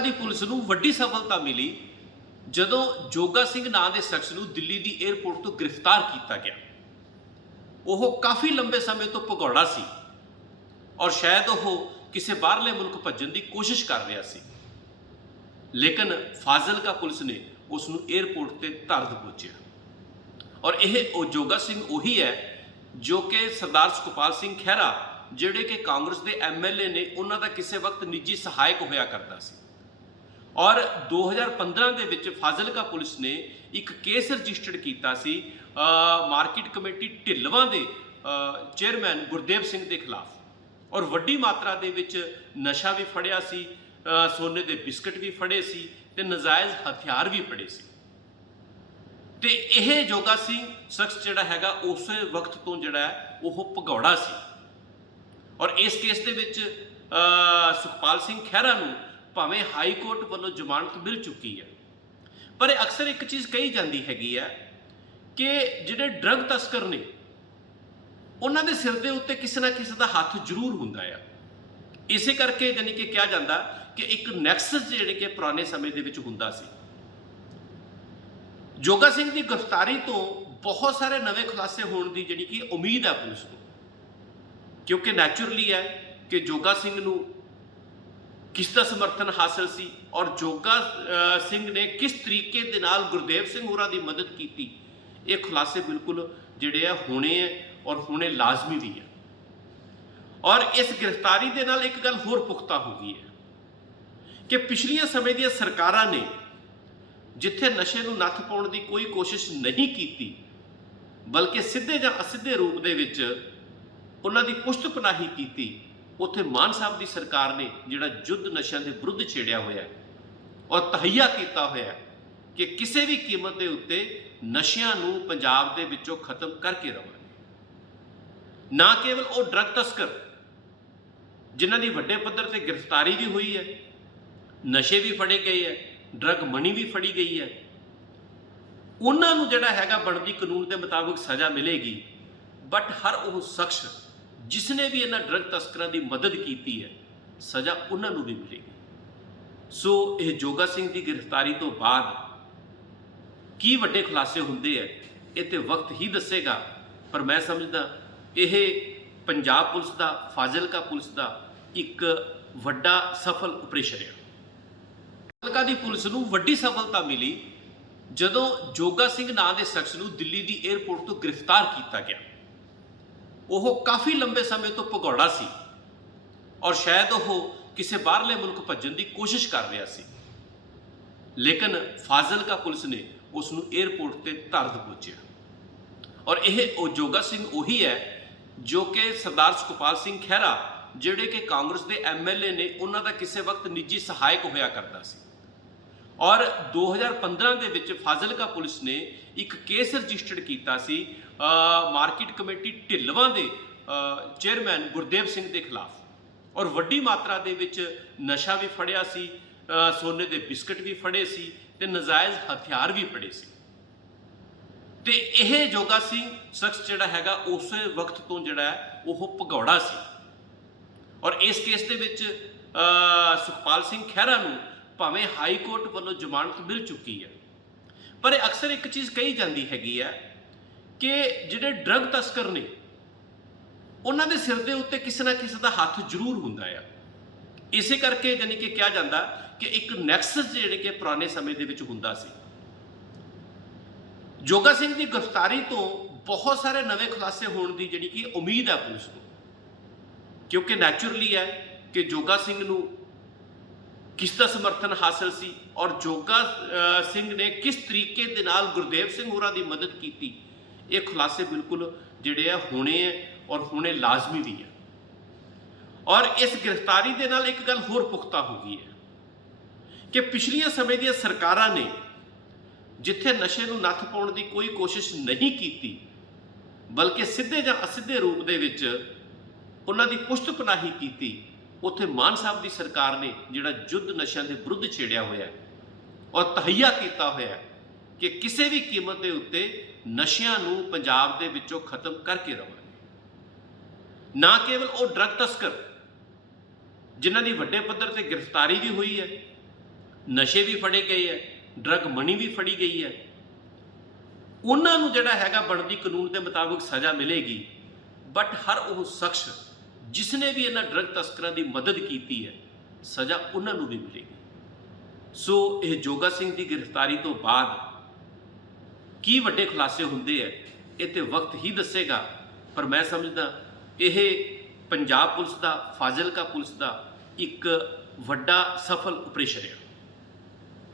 ਦੀ police ਨੂੰ ਵੱਡੀ ਸਫਲਤਾ ਮਿਲੀ ਜਦੋਂ ਜੋਗਾ ਸਿੰਘ ਨਾਂ ਦੇ ਸ਼ਖਸ ਨੂੰ ਦਿੱਲੀ ਦੀ 에ਅਰਪੋਰਟ ਤੋਂ ਗ੍ਰਿਫਤਾਰ ਕੀਤਾ ਗਿਆ। ਉਹ ਕਾਫੀ ਲੰਬੇ ਸਮੇਂ ਤੋਂ ਭਗੌੜਾ ਸੀ ਔਰ ਸ਼ਾਇਦ ਉਹ ਕਿਸੇ ਬਾਹਰਲੇ ਮੁਲਕ ਭੱਜਣ ਦੀ ਕੋਸ਼ਿਸ਼ ਕਰ ਰਿਹਾ ਸੀ। ਲੇਕਿਨ ਫਾਜ਼ਿਲਕਾ ਪੁਲਿਸ ਨੇ ਉਸ ਨੂੰ 에ਅਰਪੋਰਟ ਤੇ ਧਰਦ ਦਬੋਚਿਆ। ਔਰ ਇਹ ਉਹ ਜੋਗਾ ਸਿੰਘ ਉਹੀ ਹੈ ਜੋ ਕਿ ਸਰਦਾਰ ਸੁਖਪਾਲ ਸਿੰਘ ਖਹਿਰਾ, ਜਿਹੜੇ ਕਿ ਕਾਂਗਰਸ ਦੇ ਐਮਐਲਏ ਨੇ, ਉਹਨਾਂ ਦਾ ਕਿਸੇ ਵਕਤ ਨਿੱਜੀ ਸਹਾਇਕ ਹੋਇਆ ਕਰਦਾ ਸੀ। ਔਰ 2015 ਦੇ ਵਿੱਚ ਫਾਜ਼ਿਲਕਾ ਪੁਲਿਸ ਨੇ ਇੱਕ ਕੇਸ ਰਜਿਸਟਰਡ ਕੀਤਾ ਸੀ ਮਾਰਕੀਟ ਕਮੇਟੀ ਢਿੱਲਵਾਂ ਦੇ ਚੇਅਰਮੈਨ ਗੁਰਦੇਵ ਸਿੰਘ ਦੇ ਖਿਲਾਫ। ਔਰ ਵੱਡੀ ਮਾਤਰਾ ਦੇ ਵਿੱਚ ਨਸ਼ਾ ਵੀ ਫੜਿਆ ਸੀ ਸੋਨੇ ਦੇ ਬਿਸਕਟ ਵੀ ਫੜੇ ਸੀ ਤੇ ਨਜਾਇਜ਼ ਹਥਿਆਰ ਵੀ ਫੜੇ ਸੀ। ਤੇ ਇਹ ਜੋਗਾ ਸਿੰਘ ਸ਼ਖਸ ਜਿਹੜਾ ਹੈਗਾ ਉਸੇ ਵਕਤ ਤੋਂ ਜਿਹੜਾ ਹੈ, ਉਹ ਭਗੌੜਾ ਸੀ। ਔਰ ਇਸ ਕੇਸ ਦੇ ਵਿੱਚ ਸੁਖਪਾਲ ਸਿੰਘ ਖਹਿਰਾ ਨੂੰ ਭਾਵੇਂ ਹਾਈ ਕੋਰਟ ਵੱਲੋਂ ਜ਼ਮਾਨਤ ਮਿਲ ਚੁੱਕੀ ਹੈ। ਪਰ ਇਹ ਅਕਸਰ ਇੱਕ ਚੀਜ਼ ਕਹੀ ਜਾਂਦੀ ਹੈਗੀ ਹੈ ਕਿ ਜਿਹੜੇ ਡਰੱਗ ਤਸਕਰ ਨੇ, ਉਹਨਾਂ ਦੇ ਸਿਰ ਦੇ ਉੱਤੇ ਕਿਸੇ ਨਾ ਕਿਸੇ ਦਾ ਹੱਥ ਜ਼ਰੂਰ ਹੁੰਦਾ ਆ। ਇਸੇ ਕਰਕੇ ਯਾਨੀ ਕਿ ਕਿਹਾ ਜਾਂਦਾ ਕਿ ਇੱਕ ਨੈਕਸਸ ਜਿਹੜੇ ਕਿ ਪੁਰਾਣੇ ਸਮੇਂ ਦੇ ਵਿੱਚ ਹੁੰਦਾ ਸੀ। ਜੋਗਾ ਸਿੰਘ ਦੀ ਗ੍ਰਿਫਤਾਰੀ ਤੋਂ ਬਹੁਤ ਸਾਰੇ ਨਵੇਂ ਖੁਲਾਸੇ ਹੋਣ ਦੀ ਜਿਹੜੀ ਕਿ ਉਮੀਦ ਹੈ ਪੁਲਿਸ ਨੂੰ। ਕਿਉਂਕਿ ਨੈਚੁਰਲੀ ਹੈ ਕਿ ਜੋਗਾ ਸਿੰਘ ਨੂੰ ਕਿਸ ਦਾ ਸਮਰਥਨ ਹਾਸਲ ਸੀ ਔਰ ਜੋਗਾ ਸਿੰਘ ਨੇ ਕਿਸ ਤਰੀਕੇ ਦੇ ਨਾਲ ਗੁਰਦੇਵ ਸਿੰਘ ਹੋਰਾਂ ਦੀ ਮਦਦ ਕੀਤੀ? ਇਹ ਖੁਲਾਸੇ ਬਿਲਕੁਲ ਜਿਹੜੇ ਆ ਹੋਣੇ ਆ ਔਰ ਹੋਣੇ ਲਾਜ਼ਮੀ ਵੀ ਹੈ ਔਰ ਇਸ ਗ੍ਰਿਫਤਾਰੀ ਦੇ ਨਾਲ ਇੱਕ ਗੱਲ ਹੋਰ ਪੁਖਤਾ ਹੋ ਗਈ ਹੈ ਕਿ ਪਿਛਲੀਆਂ ਸਮੇਂ ਦੀਆਂ ਸਰਕਾਰਾਂ ਨੇ ਜਿੱਥੇ ਨਸ਼ੇ ਨੂੰ ਨੱਥ ਪਾਉਣ ਦੀ ਕੋਈ ਕੋਸ਼ਿਸ਼ ਨਹੀਂ ਕੀਤੀ, ਬਲਕਿ ਸਿੱਧੇ ਜਾਂ ਅਸਿੱਧੇ ਰੂਪ ਦੇ ਵਿੱਚ ਉਹਨਾਂ ਦੀ ਪੁਸ਼ਤ ਪਨਾਹੀ ਕੀਤੀ ਉੱਥੇ ਮਾਨ ਸਾਹਿਬ ਦੀ ਸਰਕਾਰ ਨੇ ਜਿਹੜਾ ਯੁੱਧ ਨਸ਼ਿਆਂ ਦੇ ਵਿਰੁੱਧ ਛੇੜਿਆ ਹੋਇਆ ਔਰ ਤਹਈਆ ਕੀਤਾ ਹੋਇਆ ਕਿ ਕਿਸੇ ਵੀ ਕੀਮਤ ਦੇ ਉੱਤੇ ਨਸ਼ਿਆਂ ਨੂੰ ਪੰਜਾਬ ਦੇ ਵਿੱਚੋਂ ਖਤਮ ਕਰਕੇ ਰਵਾਂਗੇ ਨਾ ਕੇਵਲ ਉਹ ਡਰੱਗ ਤਸਕਰ ਜਿਨ੍ਹਾਂ ਦੀ ਵੱਡੇ ਪੱਧਰ ਤੇ ਗ੍ਰਿਫਤਾਰੀ ਵੀ ਹੋਈ ਹੈ, ਨਸ਼ੇ ਵੀ ਫੜੇ ਗਏ ਹੈ ਡਰੱਗ ਮਨੀ ਵੀ ਫੜੀ ਗਈ ਹੈ, ਉਹਨਾਂ ਨੂੰ ਜਿਹੜਾ ਹੈਗਾ ਬਣਦੀ ਕਾਨੂੰਨ ਦੇ ਮੁਤਾਬਕ ਸਜ਼ਾ ਮਿਲੇਗੀ ਬਟ ਹਰ ਉਹ ਸ਼ਖਸ ਜਿਸ ਨੇ ਵੀ ਇਹਨਾਂ ਡਰੱਗ ਤਸਕਰਾਂ ਦੀ ਮਦਦ ਕੀਤੀ ਹੈ, ਸਜ਼ਾ ਉਹਨਾਂ ਨੂੰ ਵੀ ਮਿਲੇਗੀ। ਸੋ ਇਹ ਜੋਗਾ ਸਿੰਘ ਦੀ ਗ੍ਰਿਫਤਾਰੀ ਤੋਂ ਬਾਅਦ ਕੀ ਵੱਡੇ ਖੁਲਾਸੇ ਹੁੰਦੇ ਹੈ, ਇਹ ਤੇ ਵਕਤ ਹੀ ਦੱਸੇਗਾ, ਪਰ ਮੈਂ ਸਮਝਦਾ ਇਹ ਪੰਜਾਬ ਪੁਲਿਸ ਦਾ, ਫਾਜ਼ਿਲਕਾ ਪੁਲਿਸ ਦਾ ਇੱਕ ਵੱਡਾ ਸਫਲ ਆਪਰੇਸ਼ਨ ਹੈ ਫਾਜ਼ਿਲਕਾ ਦੀ ਪੁਲਿਸ ਨੂੰ ਵੱਡੀ ਸਫਲਤਾ ਮਿਲੀ ਜਦੋਂ ਜੋਗਾ ਸਿੰਘ ਨਾਂ ਦੇ ਸ਼ਖਸ ਨੂੰ ਦਿੱਲੀ ਦੀ 에ਅਰਪੋਰਟ ਤੋਂ ਗ੍ਰਿਫਤਾਰ ਕੀਤਾ ਗਿਆ। ਉਹ ਕਾਫੀ ਲੰਬੇ ਸਮੇਂ ਤੋਂ ਭਗੌੜਾ ਸੀ ਔਰ ਸ਼ਾਇਦ ਉਹ ਕਿਸੇ ਬਾਹਰਲੇ ਮੁਲਕ ਭੱਜਣ ਦੀ ਕੋਸ਼ਿਸ਼ ਕਰ ਰਿਹਾ ਸੀ। ਲੇਕਿਨ ਫਾਜ਼ਿਲਕਾ ਪੁਲਿਸ ਨੇ ਉਸ ਨੂੰ 에ਅਰਪੋਰਟ ਤੇ ਧਰਦ ਦਬੋਚਿਆ। ਔਰ ਇਹ ਉਹ ਜੋਗਾ ਸਿੰਘ ਉਹੀ ਹੈ ਜੋ ਕਿ ਸਰਦਾਰ ਸੁਖਪਾਲ ਸਿੰਘ ਖਹਿਰਾ, ਜਿਹੜੇ ਕਿ ਕਾਂਗਰਸ ਦੇ ਐਮਐਲਏ ਨੇ, ਉਹਨਾਂ ਦਾ ਕਿਸੇ ਵਕਤ ਨਿੱਜੀ ਸਹਾਇਕ ਹੋਇਆ ਕਰਦਾ ਸੀ। ਔਰ 2015 ਦੇ ਵਿੱਚ ਫਾਜ਼ਿਲਕਾ ਪੁਲਿਸ ਨੇ ਇੱਕ ਕੇਸ ਰਜਿਸਟਰਡ ਕੀਤਾ ਸੀ ਮਾਰਕੀਟ ਕਮੇਟੀ ਢਿੱਲਵਾਂ ਦੇ ਚੇਅਰਮੈਨ ਗੁਰਦੇਵ ਸਿੰਘ ਦੇ ਖਿਲਾਫ। ਔਰ ਵੱਡੀ ਮਾਤਰਾ ਦੇ ਵਿੱਚ ਨਸ਼ਾ ਵੀ ਫੜਿਆ ਸੀ ਸੋਨੇ ਦੇ ਬਿਸਕਟ ਵੀ ਫੜੇ ਸੀ ਤੇ ਨਜਾਇਜ਼ ਹਥਿਆਰ ਵੀ ਫੜੇ ਸੀ। ਤੇ ਇਹ ਜੋਗਾ ਸਿੰਘ ਸ਼ਖਸ ਜਿਹੜਾ ਹੈਗਾ, ਉਸੇ ਵਕਤ ਤੋਂ ਜਿਹੜਾ ਹੈ, ਉਹ ਭਗੌੜਾ ਸੀ। ਔਰ ਇਸ ਕੇਸ ਦੇ ਵਿੱਚ ਸੁਖਪਾਲ ਸਿੰਘ ਖਹਿਰਾ ਨੂੰ ਭਾਵੇਂ ਹਾਈ ਕੋਰਟ ਵੱਲੋਂ ਜ਼ਮਾਨਤ ਮਿਲ ਚੁੱਕੀ ਹੈ। ਪਰ ਅਕਸਰ ਇੱਕ ਚੀਜ਼ ਕਹੀ ਜਾਂਦੀ ਹੈਗੀ ਹੈ ਕਿ ਜਿਹੜੇ ਡਰੱਗ ਤਸਕਰ ਨੇ, ਉਹਨਾਂ ਦੇ ਸਿਰ ਦੇ ਉੱਤੇ ਕਿਸੇ ਨਾ ਕਿਸੇ ਦਾ ਹੱਥ ਜ਼ਰੂਰ ਹੁੰਦਾ ਆ। ਇਸੇ ਕਰਕੇ ਯਾਨੀ ਕਿ ਕਿਹਾ ਜਾਂਦਾ ਕਿ ਇੱਕ ਨੈਕਸਸ ਜਿਹੜੇ ਕਿ ਪੁਰਾਣੇ ਸਮੇਂ ਦੇ ਵਿੱਚ ਹੁੰਦਾ ਸੀ। ਜੋਗਾ ਸਿੰਘ ਦੀ ਗ੍ਰਿਫਤਾਰੀ ਤੋਂ ਬਹੁਤ ਸਾਰੇ ਨਵੇਂ ਖੁਲਾਸੇ ਹੋਣ ਦੀ ਜਿਹੜੀ ਕਿ ਉਮੀਦ ਹੈ ਪੁਲਿਸ ਨੂੰ। ਕਿਉਂਕਿ ਨੈਚੁਰਲੀ ਹੈ ਕਿ ਜੋਗਾ ਸਿੰਘ ਨੂੰ ਕਿਸ ਦਾ ਸਮਰਥਨ ਹਾਸਲ ਸੀ ਔਰ ਜੋਗਾ ਸਿੰਘ ਨੇ ਕਿਸ ਤਰੀਕੇ ਦੇ ਨਾਲ ਗੁਰਦੇਵ ਸਿੰਘ ਹੋਰਾਂ ਦੀ ਮਦਦ ਕੀਤੀ? ਇਹ ਖੁਲਾਸੇ ਬਿਲਕੁਲ ਜਿਹੜੇ ਆ ਹੋਣੇ ਆ ਔਰ ਹੋਣੇ ਲਾਜ਼ਮੀ ਵੀ ਹੈ ਔਰ ਇਸ ਗ੍ਰਿਫਤਾਰੀ ਦੇ ਨਾਲ ਇੱਕ ਗੱਲ ਹੋਰ ਪੁਖਤਾ ਹੋ ਗਈ ਹੈ ਕਿ ਪਿਛਲੀਆਂ ਸਮੇਂ ਦੀਆਂ ਸਰਕਾਰਾਂ ਨੇ ਜਿੱਥੇ ਨਸ਼ੇ ਨੂੰ ਨੱਥ ਪਾਉਣ ਦੀ ਕੋਈ ਕੋਸ਼ਿਸ਼ ਨਹੀਂ ਕੀਤੀ, ਬਲਕਿ ਸਿੱਧੇ ਜਾਂ ਅਸਿੱਧੇ ਰੂਪ ਦੇ ਵਿੱਚ ਉਹਨਾਂ ਦੀ ਪੁਸ਼ਤ ਪਨਾਹੀ ਕੀਤੀ ਉੱਥੇ ਮਾਨ ਸਾਹਿਬ ਦੀ ਸਰਕਾਰ ਨੇ ਜਿਹੜਾ ਯੁੱਧ ਨਸ਼ਿਆਂ ਦੇ ਵਿਰੁੱਧ ਛੇੜਿਆ ਹੋਇਆ ਹੈ ਔਰ ਤਹਈਆ ਕੀਤਾ ਹੋਇਆ ਹੈ ਕਿ ਕਿਸੇ ਵੀ ਕੀਮਤ ਦੇ ਉੱਤੇ ਨਸ਼ਿਆਂ ਨੂੰ ਪੰਜਾਬ ਦੇ ਵਿੱਚੋਂ ਖਤਮ ਕਰਕੇ ਰਵਾਂਗੇ ਨਾ ਕੇਵਲ ਉਹ ਡਰੱਗ ਤਸਕਰ ਜਿਨ੍ਹਾਂ ਦੀ ਵੱਡੇ ਪੱਧਰ ਤੇ ਗ੍ਰਿਫਤਾਰੀ ਵੀ ਹੋਈ ਹੈ, ਨਸ਼ੇ ਵੀ ਫੜੇ ਗਏ ਹੈ ਡਰਗ ਮਨੀ ਵੀ ਫੜੀ ਗਈ ਹੈ, ਉਹਨਾਂ ਨੂੰ ਜਿਹੜਾ ਹੈਗਾ ਬਣਦੀ ਕਾਨੂੰਨ ਦੇ ਮੁਤਾਬਕ ਸਜ਼ਾ ਮਿਲੇਗੀ ਬਟ ਹਰ ਉਹ ਸ਼ਖਸ ਜਿਸ ਨੇ ਵੀ ਇਹਨਾਂ ਡਰਗ ਤਸਕਰਾਂ ਦੀ ਮਦਦ ਕੀਤੀ ਹੈ, ਸਜ਼ਾ ਉਹਨਾਂ ਨੂੰ ਵੀ ਮਿਲੇਗੀ। ਸੋ ਇਹ ਜੋਗਾ ਸਿੰਘ ਦੀ ਗ੍ਰਿਫਤਾਰੀ ਤੋਂ ਬਾਅਦ ਕੀ ਵੱਡੇ ਖੁਲਾਸੇ ਹੁੰਦੇ ਆ ਇਹ ਤੇ ਵਕਤ ਹੀ ਦੱਸੇਗਾ, ਪਰ ਮੈਂ ਸਮਝਦਾ ਇਹ ਪੰਜਾਬ ਪੁਲਿਸ ਦਾ, ਫਾਜ਼ਿਲਕਾ ਪੁਲਿਸ ਦਾ ਇੱਕ ਵੱਡਾ ਸਫਲ ਆਪਰੇਸ਼ਨ ਹੈ